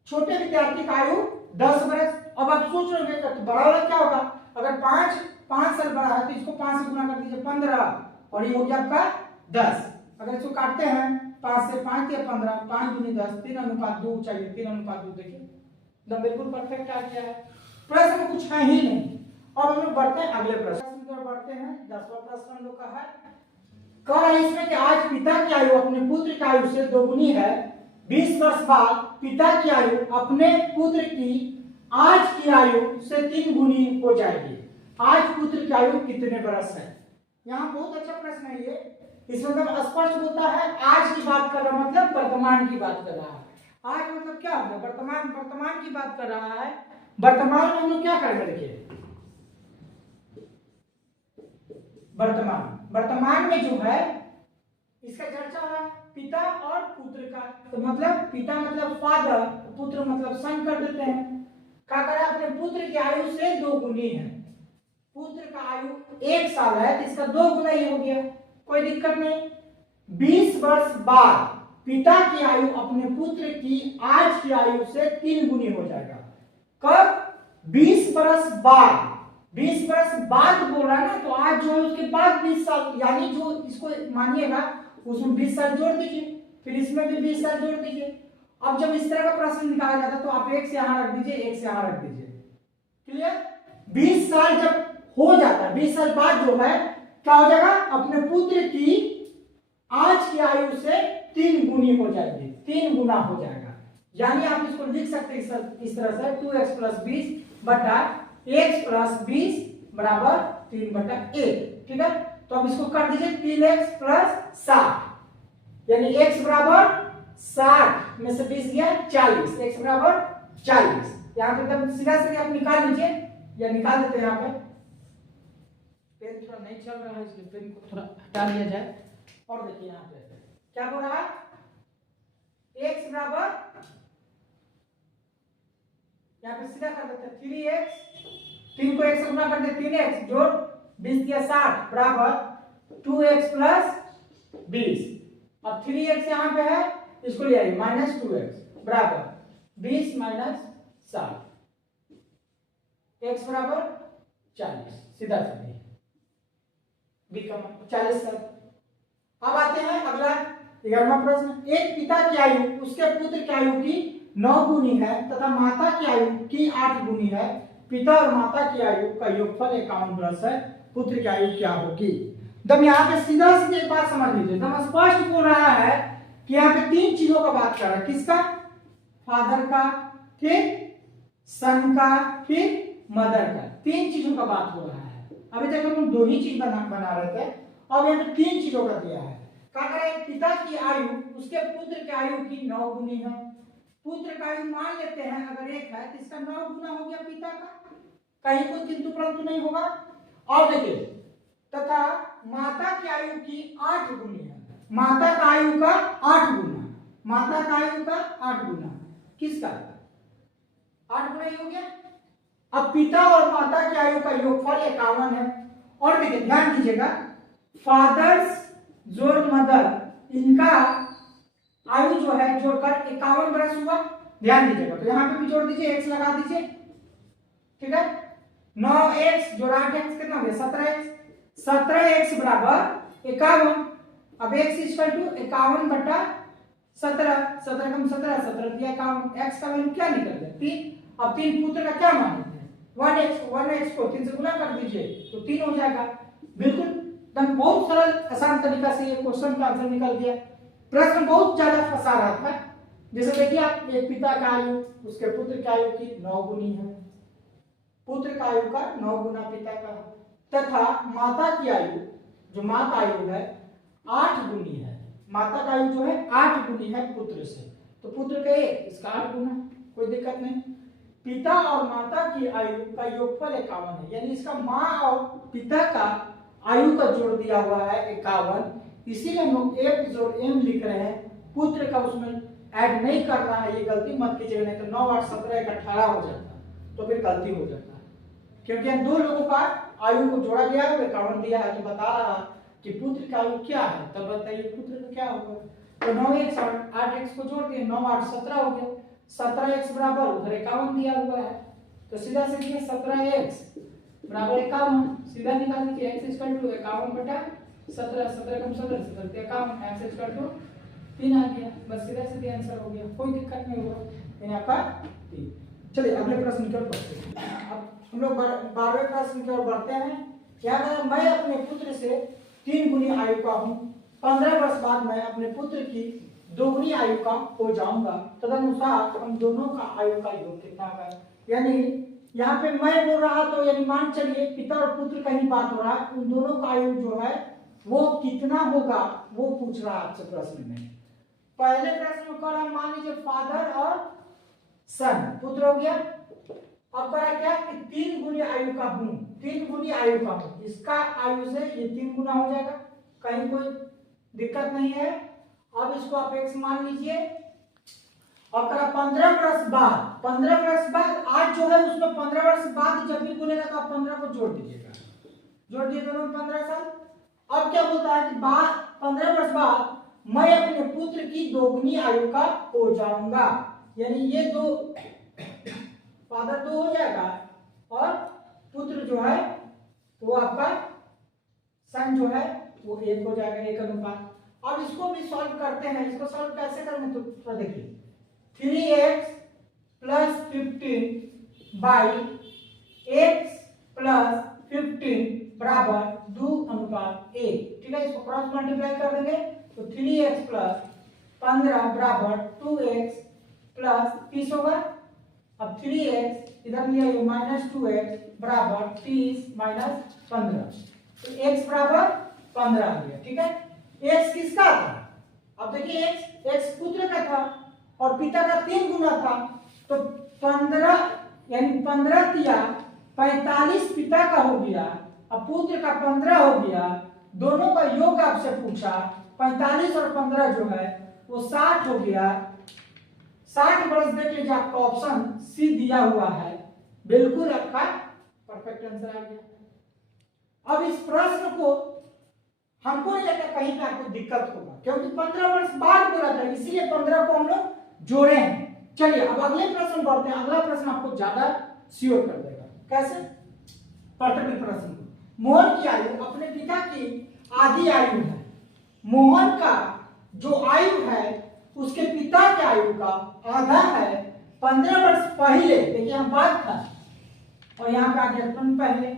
छोटे विद्यार्थी का आयु 10 बरस। अब आप सोच रहे हैं तो बड़ा वाला क्या होगा, अगर 5 साल बड़ा है तो इसको 5 से गुणा कर दीजिए 15, और ये हो गया आपका 10। अगर इसको काटते हैं 5 से 5 या 15, 5 दूनी 10, 3:2 चाहिए, 3:2 देखिए एकदम बिल्कुल परफेक्ट आ गया है। प्रश्न में कुछ है ही नहीं। अब हम लोग बढ़ते हैं अगले प्रश्न की ओर बढ़ते हैं। 10वां प्रश्न हम लोग का है, कह रहा है इसमें कि आज पिता की आयु अपने पुत्र की आयु से दोगुनी है। 20 वर्ष बाद पिता की आयु अपने पुत्र की आज की आयु से 3 गुनी हो जाएगी। आज पुत्र की आयु कितने वर्ष है। यहाँ बहुत अच्छा प्रश्न है ये। इसमें मतलब स्पष्ट होता है आज की बात कर रहा, मतलब वर्तमान की बात कर रहा है। आज मतलब क्या होगा, वर्तमान की बात कर रहा है। वर्तमान में हम लोग क्या करेंगे, देखिए वर्तमान में जो है इसका चर्चा हो रहा है पिता और पुत्र का। तो मतलब पिता मतलब फादर, पुत्र मतलब सन कर देते हैं। क्या करा, अपने पुत्र की आयु से 2 गुनी है। पुत्र का आयु 1 साल है तो इसका 2 गुना ही हो गया, कोई दिक्कत नहीं। 20 वर्ष बाद पिता की आयु अपने पुत्र की आज की आयु से 3 गुनी हो जाएगा। कब, 20 वर्ष बाद। 20 वर्ष बाद बोल रहा है ना, तो आज जो है उसके बाद 20 साल, यानी जो इसको मानिएगा उसमें 20 साल जोड़ दीजिए, फिर इसमें भी 20 साल जोड़ दीजिए। अब जब इस तरह का प्रश्न निकाला जाता है तो आप 1 से यहां रख दीजिए, 1 से यहां रख दीजिए। क्लियर, 20 साल जब हो जाता है, 20 साल बाद जो है क्या हो जाएगा, अपने पुत्र की आज की आयु से 3 गुनी हो जाएगी, 3 गुना हो जाएगा। यानी आप इसको लिख सकते हैं इस तरह से 2x + 20 बटा x + 20 बराबर 3/1। ठीक है, तो अब इसको कर दीजिए 3x + 60, यानी x बराबर 60 में से 20 गया 40, x बराबर 40। यहाँ पे एकदम सीधा सीधा आप निकाल लीजिए, या निकाल देते हैं। यहाँ पे पेन थोड़ा नहीं चल रहा है इसलिए पेन को थोड़ा हटा लिया जाए। और देखिए यहाँ पे क्या हो रहा है, x बराबर, यहाँ पे सीधा कर देते हैं 3x, 3 को 1 से गुणा कर दे 3x जोड़ 20 दिया 60 बराबर 2x + 20। अब 3x यहाँ पे है, इसको ले आइए -2x बराबर 20 - 60, x बराबर 40, सीधा सीधी b का 40 है। अब आते हैं अगला 11वां प्रश्न। एक पिता की आयु उसके पुत्र की आयु की 9 गुनी है तथा माता की आयु की 8 गुनी है। पिता और माता की आयु का योगफल 51 वर्ष है। पुत्र की आयु क्या होगी। दम यहाँ पे सीधा सीधे एक बात समझ लीजिए, दम स्पष्ट बोल रहा है कि यहाँ पे 3 चीजों का बात कर रहा है। किसका, फादर का, फिर सन का, फिर मदर का। 3 चीजों का बात हो रहा है। अभी तक हम 2 ही चीज बना रहे थे, अब यहाँ पे 3 चीजों का दिया है। क्या करें, पिता की आयु उसके पुत्र की आयु की 9 गुनी है। पुत्र का आयु मान लेते हैं अगर 1 है तो इसका 9 गुना हो गया पिता का, कहीं कोई किंतु परंतु नहीं होगा। और देखिए तथा माता की आयु की 8 गुनी है, माता का आयु का 8 गुना, माता का आयु का 8 गुना, किसका 8 गुना ही हो गया। अब पिता और माता की आयु का योगफल 51 है। और देखिए ध्यान दीजिएगा, फादर्स जोड़ मदर, इनका आयु जो है जोड़कर 51 वर्ष हुआ। ध्यान दीजिएगा, तो यहां पे भी जोड़ दीजिए, x लगा दीजिए, ठीक है। 9x जोड़ा 8x कितना हो गया 17x, 17x बराबर 51। अब x इक्वल टू 51 बटा 17, 17 कम 17, 17 दिया 51, x का वैल्यू क्या निकल गया 3। अब 3 पुत्र का क्या मान लेते हैं 1x, 1x को 3 से गुना कर दीजिए तो 3 हो जाएगा। बिल्कुल एकदम बहुत सरल आसान तरीका से ये क्वेश्चन का आंसर निकल गया। प्रश्न बहुत ज्यादा फंसा रहा था। जैसे देखिए आप, एक पिता का आयु उसके पुत्र की आयु की 9 गुनी है, पुत्र का आयु का 9 गुना पिता का है, तथा माता की आयु जो मां का आयु है 8 गुनी है, माता का आयु जो है 8 गुनी है पुत्र से, तो पुत्र का 1 इसका 8 गुना, कोई दिक्कत नहीं। पिता और माता की आयु का योगफल 51 है, यानी इसका मां और पिता का आयु का जोड़ दिया हुआ है 51, इसीलिए हम लोग 1 जोड़ m लिख रहे हैं, पुत्र का उसमें ऐड नहीं कर रहा है, ये गलती मत कीजिएगा, नहीं तो 9 8 17 1 18 हो जाता तो फिर गलती हो जाता है, क्योंकि हम 2 लोगों का आयु को जोड़ा गया है, 51 दिया है, तो बता रहा कि पुत्र का आयु क्या है, तब बताइए पुत्र का क्या होगा। तो 9x और 8x को जोड़ दिए, 9 8 17 हो गया, 17x बराबर उधर 51 दिया हुआ है, तो सीधा सीधे 17x बराबर 51, सीधा निकाल दीजिए, x इक्वल टू 51 बटा 17, 17 कम 17, 17 51, x इक्वल टू 3 आ गया, बस सीधा सीधे आंसर हो गया, कोई दिक्कत नहीं होगा, यानी आपका 3। चलिए अगले प्रश्न की ओर बढ़ते हैं। अब हम लोग 12वें प्रश्न की ओर बढ़ते हैं। क्या है, मैं अपने पुत्र से 3 गुनी आयु का हूं, 15 वर्ष बाद मैं अपने पुत्र की 2 गुनी आयु का हो जाऊंगा, तदनुसार हम दोनों का आयु का योग कितना होगा। यानी यहाँ पे मैं बोल रहा तो यानी मान चलिए पिता और पुत्र का ही बात हो रहा है, उन दोनों का आयु जो है वो कितना होगा वो पूछ रहा है आपसे प्रश्न में। पहले प्रश्न में कह मान लीजिए फादर और सन, पुत्र हो गया। अब कह रहा क्या कि 3 गुनी आयु का हूं, 3 गुनी आयु का हूं, इसका आयु से ये 3 गुना हो जाएगा, कहीं कोई दिक्कत नहीं है। अब इसको आप x मान लीजिए और कहा 15 वर्ष बाद, 15 वर्ष बाद आज जो है उसमें 15 वर्ष बाद जब भी बोलेगा तो आप 15 को जोड़ दीजिएगा, जोड़ दिए दोनों 15 साल। अब क्या बोलता है कि बाद 15 वर्ष बाद मैं अपने पुत्र की 2 गुनी आयु का हो जाऊंगा, यानी ये 2 फादर 2 हो जाएगा और पुत्र जो है वो आपका सन जो है वो 1 हो जाएगा, 1 अनुपात। अब इसको भी सॉल्व करते हैं, इसको सॉल्व कैसे करेंगे तो थोड़ा देखिए, 3x plus 15 by x plus 15 बराबर 2 अनुपात 1, ठीक है। इसको क्रॉस मल्टीप्लाई कर देंगे तो 3x प्लस 15 बराबर 2x प्लस 30 होगा। अब 3x इधर लिया ये माइनस 2x बराबर 30 माइनस 15, तो x बराबर 15 आ गया, ठीक है। x किसका था, अब देखिए x पुत्र का था और पिता का 3 गुना था, तो 15 यानी 15 तिया 45 पिता का हो गया, अब पुत्र का 15 हो गया, दोनों का योग आपसे पूछा, 45 और 15 जो है वो 60 हो गया। 60 वर्ष देख लीजिए, आपका ऑप्शन सी दिया हुआ है, बिल्कुल आपका परफेक्ट आंसर आ गया। अब इस प्रश्न को हमको नहीं लगता कहीं पे आपको दिक्कत होगा, क्योंकि 15 वर्ष बाद बोला था, इसीलिए 15 को हम लोग जोड़े हैं। चलिए अब अगले प्रश्न बढ़ते हैं, अगला प्रश्न आपको ज्यादा श्योर कर देगा। कैसे, पढ़ते हैं प्रश्न को। मोहन की आयु अपने पिता की आधी आयु है, मोहन का जो आयु है उसके पिता के आयु का आधा है। 15 वर्ष पहले, देखिए यहाँ बात था और यहाँ पे आगे पहले,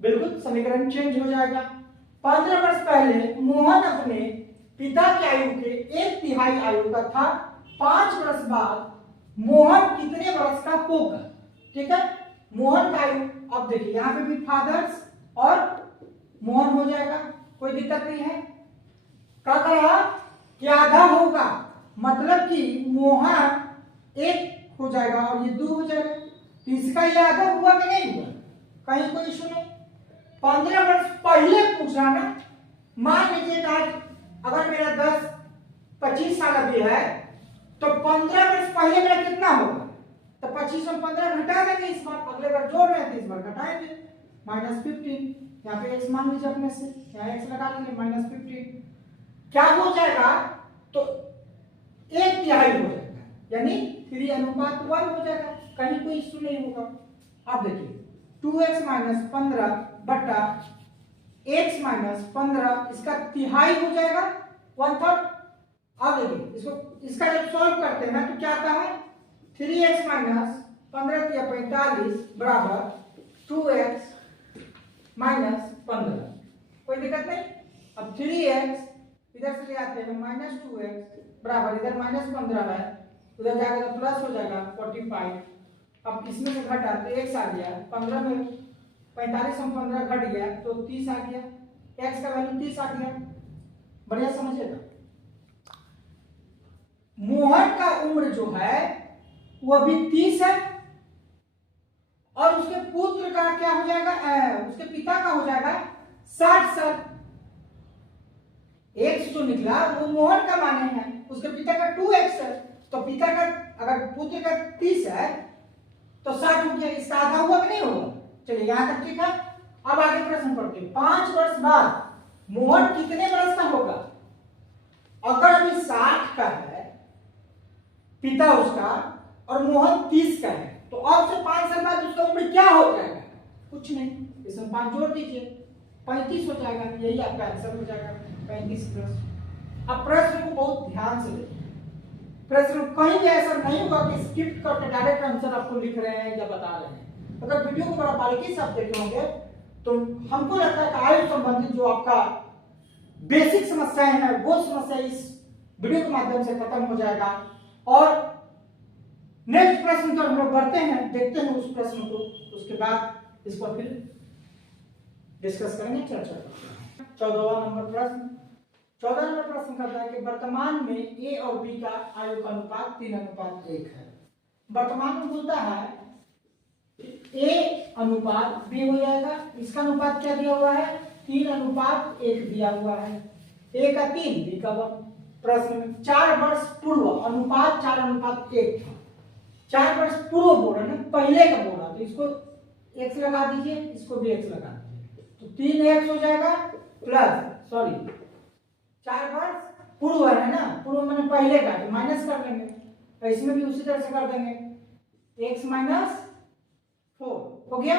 बिल्कुल समीकरण चेंज हो जाएगा। 15 वर्ष पहले मोहन अपने पिता की आयु के 1/3 आयु का था, 5 वर्ष बाद मोहन कितने वर्ष का होगा, ठीक है। मोहन का आयु, अब देखिए यहाँ पे भी फादर्स और मोहन हो जाएगा, कोई दिक्कत नहीं है। क्या कहा कि आधा होगा, मतलब कि मोहन 1 हो जाएगा और ये 2 हो जाएगा। तो इसका ये आधा हुआ कि नहीं हुआ, कहीं कोई इशू नहीं। 15 वर्ष पहले पूछा ना, मान लीजिए आज अगर मेरा 10-25 साल अभी है तो 15 वर्ष पहले मेरा कितना होगा, तो 25 में 15 घटा देंगे, इस बार अगले बार जोड़ रहे हैं तो इस बार घटाएंगे, -15। यहाँ पे x मान लीजिए अपने से, यहाँ x लगा लीजिए, -15 क्या हो जाएगा, तो 1/3 हो जाएगा, यानी 3:1 हो जाएगा, कहीं कोई इश्यू नहीं होगा। अब देखिए 2x - 15 बटा x - 15 इसका तिहाई हो जाएगा, 1/3। अब देखिए इसका जब सॉल्व करते हैं तो क्या आता है, 3x - 15 × 45 बराबर 2x - 15। कोई दिक्कत नहीं। अब 3x इधर से ले आते हैं, -2x बराबर इधर -15 है, उधर जाएगा तो प्लस हो जाएगा 45। अब इसमें से घटा तो x आ गया, 15 में 45 में 15 घट गया तो 30 आ गया, x का वैल्यू 30 आ गया। बढ़िया समझिएगा। मोहन का उम्र जो है वो अभी 30 है और उसके पुत्र का क्या हो जाएगा, उसके पिता का हो जाएगा 60 साल। x जो निकला वो मोहन का माने है, उसके पिता का 2x है, तो पिता का अगर पुत्र का 30 है तो 60 हो गया, इसका आधा हुआ कि नहीं होगा। चलिए यहां तक ठीक है। अब आगे प्रश्न पढ़ते हैं। 5 वर्ष बाद मोहन कितने वर्ष का होगा, अगर अभी 60 का है पिता उसका और मोहन 30 का है, तो अब से 5 साल बाद उसका उम्र क्या हो जाएगा, कुछ नहीं, इसमें 5 जोड़ दीजिए, 35 हो जाएगा, यही आपका आंसर हो जाएगा 35+। अब प्रश्न को बहुत ध्यान से देखिए, प्रश्न कहीं भी ऐसा नहीं होगा कि स्किप करके डायरेक्ट आंसर आपको लिख रहे हैं या बता रहे हैं। अगर वीडियो को बड़ा बारीकी से आप देखे होंगे तो हमको लगता है कि आयु संबंधित जो आपका बेसिक समस्याएं हैं वो समस्या इस वीडियो के माध्यम से खत्म हो जाएगा। और नेक्स्ट प्रश्न पर हम लोग बढ़ते हैं, देखते हैं उस प्रश्न को, उसके बाद इस पर फिर डिस्कस करेंगे, चर्चा करते हैं। 14वां नंबर प्रश्न। 14 नंबर प्रश्न कहता है कि वर्तमान में ए और बी का आयु का अनुपात 3:1 है। वर्तमान में बोलता है ए अनुपात बी हो जाएगा, इसका अनुपात क्या दिया हुआ है, 3:1 दिया हुआ है, ए का 3 बी का 1। प्रश्न में 4 वर्ष पूर्व अनुपात 4:1 था। 4 वर्ष पूर्व बोल रहा है ना, पहले का बोल रहा, तो इसको x लगा दीजिए, इसको भी x लगा दीजिए, तो 3x हो जाएगा प्लस 4 वर्ष पूर्व है ना, पूर्व मैंने पहले का, तो माइनस कर लेंगे, तो इसमें भी उसी तरह से कर देंगे, x - 4 हो गया।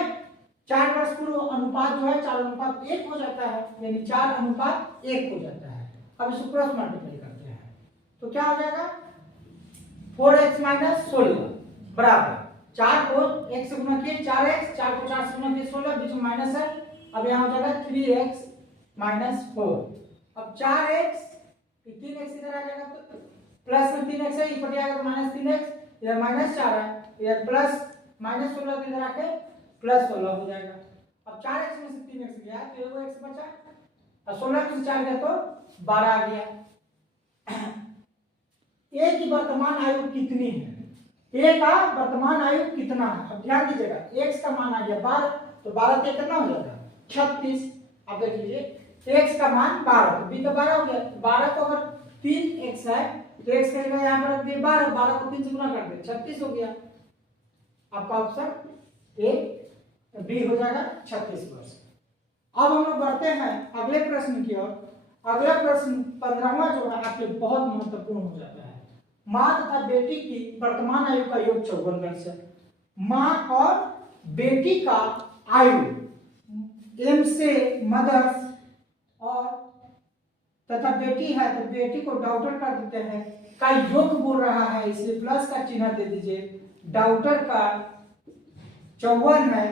4 वर्ष पूर्व अनुपात जो है 4:1 हो जाता है, यानी 4:1 हो जाता है। अब इसको क्रॉस मल्टीप्लाई करते हैं तो क्या हो जाएगा, 4x - 16 बराबर 4 को x से गुणा किए 4x, 4 को 4 से गुणा किए 16, बीच में माइनस है, अब यहाँ हो जाएगा 3x - 4। अब 4x 3x इधर आ जाएगा तो प्लस में 3x है, ऊपर जाएगा तो -3x, इधर -4 है, इधर प्लस -16 इधर आके +16 हो जाएगा। अब 4x में से 3x गया तो एगो x बचा, और 16 में से 4 गया तो 12 आ गया। ए की वर्तमान आयु कितनी है, ए का वर्तमान आयु कितना है, अब ध्यान दीजिएगा, x का मान आ गया 12, तो 12 से कितना हो जाएगा 36। अब देख लीजिए x का मान 12, b का 12 हो गया, 12 को अगर 3x है तो x का जगह यहाँ पर रख दिए 12, 12 को 3 से गुणा कर दे 36 हो गया। आपका ऑप्शन ए बी हो जाएगा 36 वर्ष। अब हम लोग बढ़ते हैं अगले प्रश्न की ओर। अगला प्रश्न 15वां जो है आपके बहुत महत्वपूर्ण हो जाता है। माँ तथा बेटी की वर्तमान आयु का योग 54 वर्ष है। माँ और बेटी का आयु एम से मदर्स और तथा बेटी है तो बेटी को डॉक्टर कर देते हैं का योग बोल रहा है, इसलिए प्लस का चिन्ह दे दीजिए। डॉक्टर का 54 है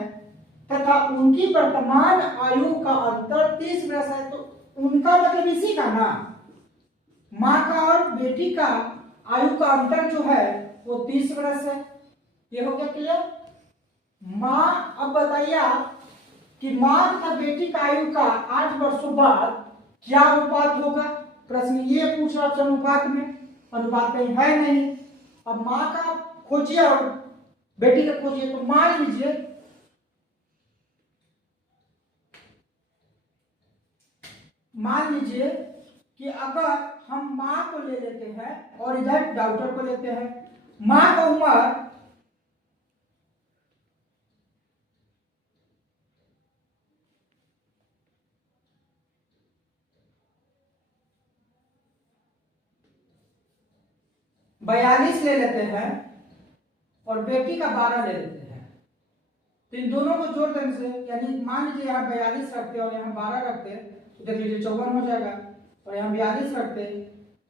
तथा उनकी वर्तमान आयु का अंतर 30 वर्ष है, तो उनका मतलब इसी का ना, माँ का और बेटी का आयु का अंतर जो है वो 30 वर्ष है। ये हो गया क्लियर। माँ, अब बताइए कि माँ तथा बेटी का आयु का 8 वर्षों बाद क्या अनुपात होगा, प्रश्न ये पूछ रहा है अनुपात में, अनुपात कहीं है नहीं। अब माँ का खोजिए और बेटी का खोजिए। तो मान लीजिए कि अगर हम माँ को ले लेते हैं और इधर डॉक्टर को लेते हैं, माँ का उम्र 42 ले लेते हैं और बेटी का 12 ले लेते हैं। तो इन दोनों को जोड़ देने से, यानी मान लीजिए यहाँ 42 रखते और यहाँ 12 रखते तो देख लीजिए 54 हो जाएगा, और यहाँ 42 रखते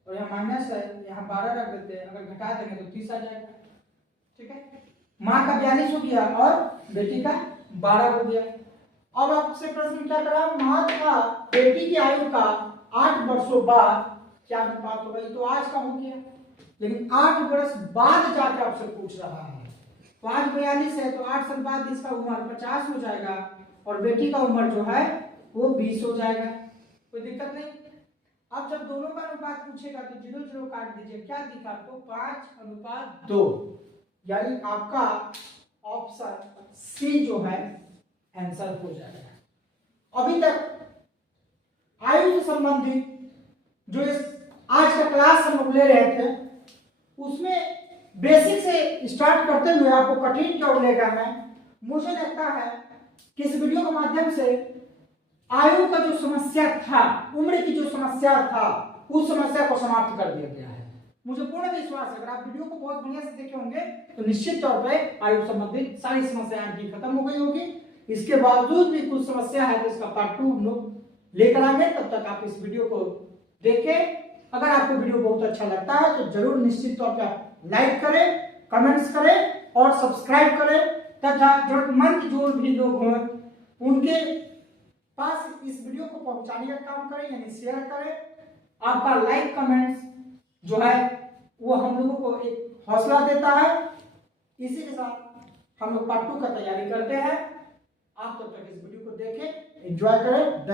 और यहाँ माइनस है, यहाँ 12 रख देते, अगर घटा देंगे तो 30 आ जाएगा। ठीक है, माँ का 42 हो गया और बेटी का 12 हो गया। अब आपसे प्रश्न क्या करा, माँ का बेटी की आयु का 8 वर्षों बाद क्या अनुपात होगा। ये तो आज का हो गया, लेकिन 8 वर्ष बाद जाकर आपसे पूछ रहा है। तो आज 42 है तो 8 साल बाद इसका उम्र 50 हो जाएगा और बेटी का उम्र जो है वो 20 हो जाएगा। कोई दिक्कत नहीं। अब जब दोनों का अनुपात पूछेगा तो 0 0 काट दीजिए। क्या दिखा आपको, 5:2, यानी आपका ऑप्शन सी जो है आंसर हो जाएगा। अभी तक आयु से संबंधित जो इस आज का क्लास हम लोग ले रहे थे उसमें बेसिक से स्टार्ट करते हुए आपको कठिन की ओर ले गया है। मुझे लगता है कि इस वीडियो के माध्यम से आयु का जो समस्या था, उम्र की जो समस्या था, उस समस्या को समाप्त कर दिया गया है। मुझे पूर्ण विश्वास है अगर आप वीडियो को बहुत बढ़िया से देखे होंगे तो निश्चित तौर पे आयु संबंधित सारी समस्याएं आपकी खत्म हो गई होगी। इसके बावजूद भी कुछ समस्या है तो इसका पार्ट 2 हम लोग लेकर आएंगे। तब तक आप इस वीडियो को देखें। अगर आपको वीडियो बहुत अच्छा लगता है तो जरूर निश्चित तौर पर लाइक करें, कमेंट्स करें और सब्सक्राइब करें, तथा जरूरतमंद जो भी लोग हों उनके पास इस वीडियो को पहुंचाने का काम करें, यानी शेयर करें। आपका लाइक कमेंट्स जो है वो हम लोगों को एक हौसला देता है। इसी के साथ हम लोग पार्ट 2 का तैयारी करते हैं। आप तब तक इस वीडियो को देखें, एंजॉय करें।